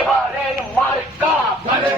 এবারের মার্কা